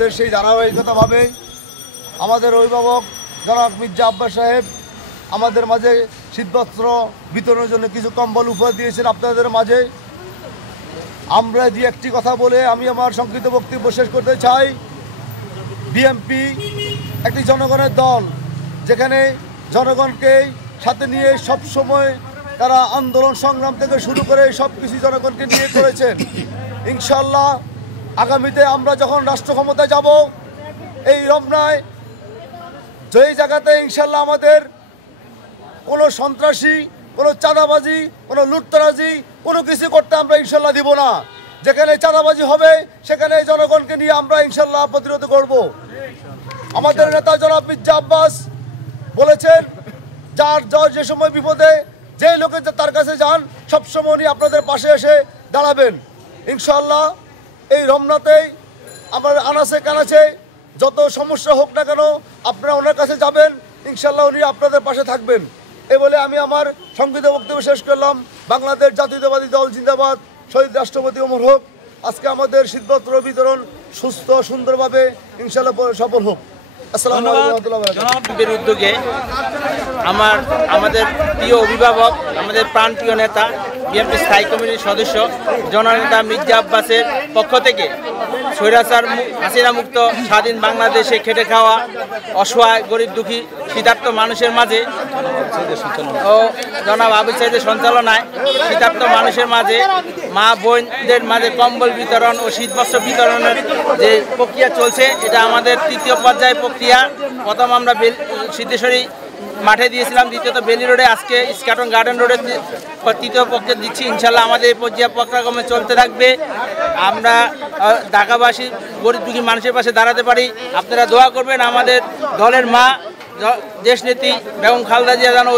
সেই ধারাবাহিকতাভাবে আমাদের অভিভাবক জনাব মির্জা আব্বাস সাহেব আমাদের মাঝে শীতবস্ত্র বিতরণের জন্য কিছু কম্বল উপহার দিয়েছেন আপনাদের মাঝে। আমরা যে একটি কথা বলে আমি আমার সংক্ষিপ্ত বক্তব্য শেষ করতে চাই। বিএনপি একটি জনগণের দল, যেখানে জনগণকে সাথে নিয়ে সব সময় তারা আন্দোলন সংগ্রাম থেকে শুরু করে সব কিছু জনগণকে নিয়ে করেছেন। ইনশাল্লাহ আগামীতে আমরা যখন রাষ্ট্র ক্ষমতায় যাব, এই রমনায় যেই জায়গাতে ইনশাল্লাহ আমাদের কোনো সন্ত্রাসী, কোনো চাঁদাবাজি, কোনো লুটতরাজি কোনো কিছু করতে আমরা ইনশাল্লাহ দিব না। যেখানে চাঁদাবাজি হবে সেখানে জনগণকে নিয়ে আমরা ইনশাল্লাহ প্রতিরোধ করব। আমাদের নেতা জনাব মির্জা আব্বাস বলেছেন, যার যে সময় বিপদে যে লোকে তার কাছে যান সবসময় উনি আপনাদের পাশে এসে দাঁড়াবেন। ইনশাল্লাহ এই রমনাতেই আমার আনাচে কানাচে যত সমস্যা হোক না কেন আপনারা ওনার কাছে যাবেন, ইনশাল্লাহ উনি আপনাদের পাশে থাকবেন। এ বলে আমি আমার সংক্ষিপ্ত বক্তব্য শেষ করলাম। বাংলাদেশ জাতীয়তাবাদী দল জিন্দাবাদ, শহীদ রাষ্ট্রপতি ওমর হোক। আজকে আমাদের শীতবস্ত্র বিতরণ সুস্থ সুন্দরভাবে ইনশাল্লাহ সফল হোক। আসসালামু আলাইকুম ওয়া রাহমাতুল্লাহি ওয়া বারাকাতুহু। উদ্যোগে আমাদের প্রিয় অভিভাবক, আমাদের প্রাণপ্রিয় নেতা, বিএনপি স্থায়ী কমিটির সদস্য জননেতা মির্জা আব্বাসের পক্ষ থেকে স্বৈরাচার হাসিনা মুক্ত স্বাধীন বাংলাদেশে খেটে খাওয়া অসহায় গরিব দুঃখী শীতার্ত মানুষের মাঝে ও জনাব আবুল সাইদের সঞ্চালনায় শীতার্ত মানুষের মাঝে মা বোনদের মাঝে কম্বল বিতরণ ও শীতবস্ত্র বিতরণের যে প্রক্রিয়া চলছে, এটা আমাদের তৃতীয় পর্যায় প্রক্রিয়া। প্রথম আমরা সিদ্ধেশ্বরী মাঠে দিয়েছিলাম, দ্বিতীয়ত বেলি রোডে, আজকে স্কাটন গার্ডেন রোডে তৃতীয় পক্ষে দিচ্ছি। ইনশাল্লাহ আমাদের এই পর্যায় পর্যায়ক্রমে চলতে থাকবে। আমরা ঢাকাবাসী গরিব দুঃখী মানুষের পাশে দাঁড়াতে পারি। আপনারা দোয়া করবেন আমাদের দলের মা দেশনেত্রী বেগম খালেদা জিয়া যেন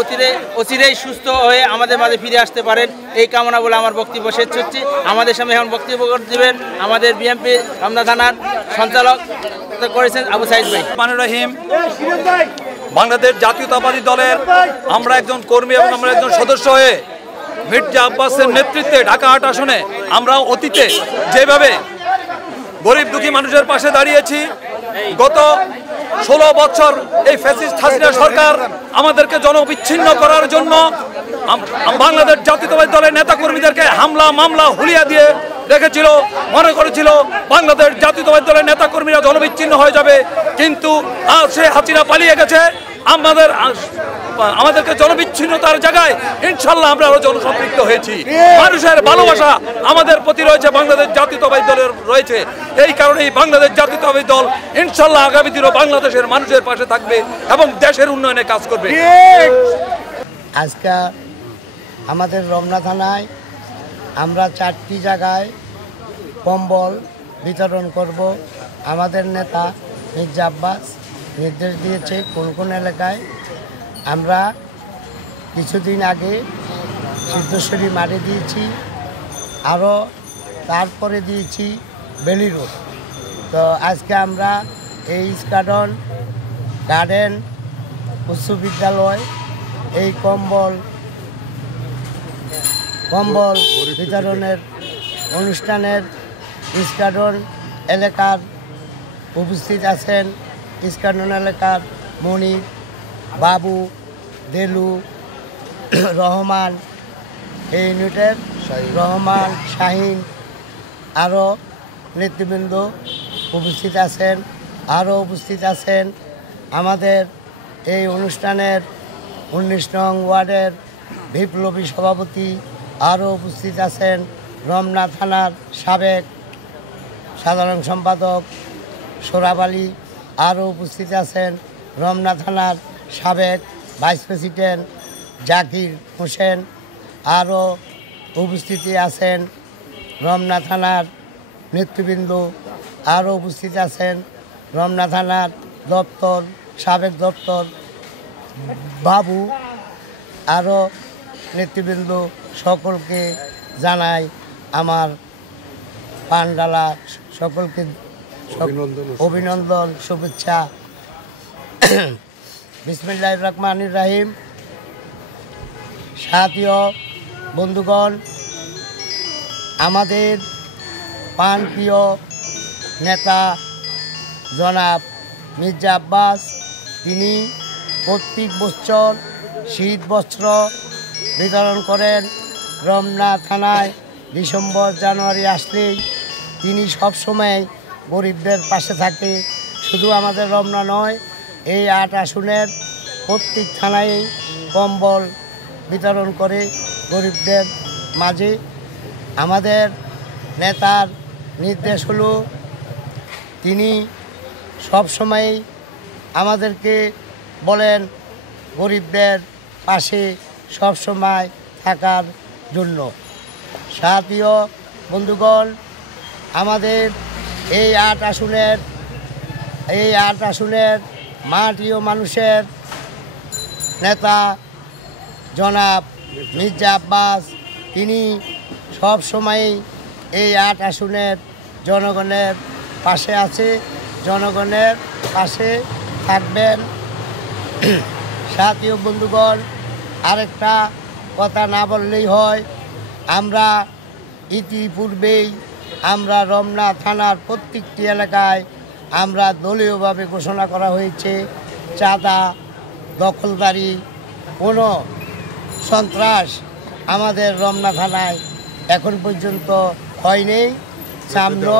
অচিরেই সুস্থ হয়ে আমাদের মাঝে ফিরে আসতে পারেন, এই কামনা বলে আমার বক্তব্য শেষ হচ্ছে। আমাদের সামনে এখন বক্তব্য দেবেন আমাদের বিএনপি রমনা থানার সঞ্চালক করেছেন আবু সাইদ ভাই। রহমানুর রহিম, বাংলাদেশ জাতীয়তাবাদী দলের আমরা একজন কর্মী এবং আমরা একজন সদস্য হয়ে মির্জা আব্বাসের নেতৃত্বে ঢাকা ৮ আসনে আমরা অতীতে যেভাবে গরিব দুঃখী মানুষের পাশে দাঁড়িয়েছি, গত 16 বছর এই ফ্যাসিস্ট হাসিনা সরকার আমাদেরকে জনবিচ্ছিন্ন করার জন্য বাংলাদেশ জাতীয়তাবাদী দলের নেতাকর্মীদেরকে হামলা মামলা হুলিয়া দিয়ে রেখেছিল। মনে করেছিল বাংলাদেশ জাতীয়তাবাদী দলের নেতাকর্মীরা জনবিচ্ছিন্ন হয়ে যাবে, কিন্তু আজ সে হাসিনা পালিয়ে গেছে। আমাদেরকে জনবিচ্ছিন্নতার জায়গায় ইনশাল্লাহ আমরা আরো জনসম্পৃক্ত হয়েছি। মানুষের ভালোবাসা আমাদের প্রতি রয়েছে, বাংলাদেশ জাতীয়তাবাদী দলের রয়েছে। এই কারণেই বাংলাদেশ জাতীয়তাবাদী দল ইনশাল্লাহ আগামী দিনও বাংলাদেশের মানুষের পাশে থাকবে এবং দেশের উন্নয়নে কাজ করবে। আজকে আমাদের রমনা থানায় আমরা 4টি জায়গায় কম্বল বিতরণ করব। আমাদের নেতা মির্জা আব্বাস নির্দেশ দিয়েছে কোন কোন এলাকায়। আমরা কিছুদিন আগে সিদ্ধেশ্বরী মাঠে দিয়েছি, আরও তারপরে দিয়েছি বেলি রোড। তো আজকে আমরা এই স্কাটন গার্ডেন উচ্চ বিদ্যালয় এই কম্বল বিতরণের অনুষ্ঠানের স্কাটন এলাকার উপস্থিত আছেন স্কাটন এলাকার মনির, বাবু, দেলু, রহমান, এই ইউনিটের রহমান, শাহিন, আরও নেতৃবৃন্দ উপস্থিত আছেন। আরও উপস্থিত আছেন আমাদের এই অনুষ্ঠানের 19 নং ওয়ার্ডের বিপ্লবী সভাপতি। আরও উপস্থিত আছেন রমনা থানার সাবেক সাধারণ সম্পাদক সোরাব আলী। আরও উপস্থিত আছেন রমনা থানার সাবেক ভাইস প্রেসিডেন্ট জাকির হোসেন। আরও উপস্থিতি আছেন রমনা থানার নেতৃবৃন্দ। আরও উপস্থিত আছেন রমনা থানার সাবেক দপ্তর বাবু। আরও নেতৃবৃন্দ সকলকে জানাই আমার পানডালা, সকলকে অভিনন্দন, শুভেচ্ছা। বিসমিল্লাহির রহমানির রহিম। সাথীয় বন্ধুগণ, আমাদের প্রাণপ্রিয় নেতা জনাব মির্জা আব্বাস, তিনি প্রত্যেক বছর শীত বস্ত্র বিতরণ করেন। রমনা থানায় ডিসেম্বর জানুয়ারি আসলেই তিনি সবসময় গরিবদের পাশে থাকে। শুধু আমাদের রমনা নয়, এই 8 আসনের প্রত্যেক থানায় কম্বল বিতরণ করে গরিবদের মাঝে। আমাদের নেতার নির্দেশ হলো তিনি সবসময় আমাদেরকে বলেন গরিবদের পাশে সবসময় থাকার জন্য। সাথীয় বন্ধুগণ, আমাদের এই 8 আসনের মাটি ও মানুষের নেতা জনাব মির্জা আব্বাস, তিনি সব সময় এই 8 আসনের জনগণের পাশে আছে, জনগণের পাশে থাকবেন। সাথীয় বন্ধুগণ, আরেকটা কথা না বললেই হয়, আমরা ইতিপূর্বেই আমরা রমনা থানার প্রত্যেকটি এলাকায় আমরা দলীয়ভাবে ঘোষণা করা হয়েছে চাঁদা দখলদারি কোনো সন্ত্রাস আমাদের রমনা থানায় এখন পর্যন্ত হয়নি, সামনে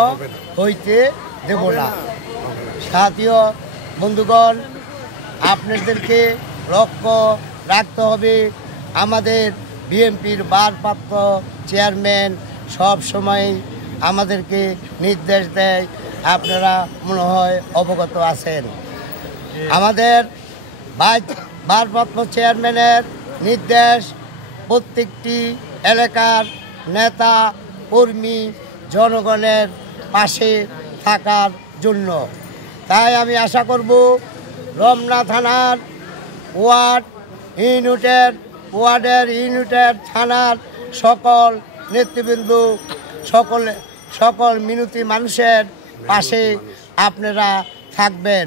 হইতে দেব না। সাথীয় বন্ধুগণ, আপনাদেরকে লক্ষ্য রাখতে হবে, আমাদের বিএনপির ভারপ্রাপ্ত চেয়ারম্যান সব সময় আমাদেরকে নির্দেশ দেয়, আপনারা মনে হয় অবগত আছেন। আমাদের ভারপ্রাপ্ত চেয়ারম্যানের নির্দেশ প্রত্যেকটি এলাকার নেতা কর্মী জনগণের পাশে থাকার জন্য। তাই আমি আশা করব রমনা থানার ওয়ার্ডের থানার সকল নেতৃবৃন্দ, সকল মিনতি মানুষের পাশে আপনারা থাকবেন।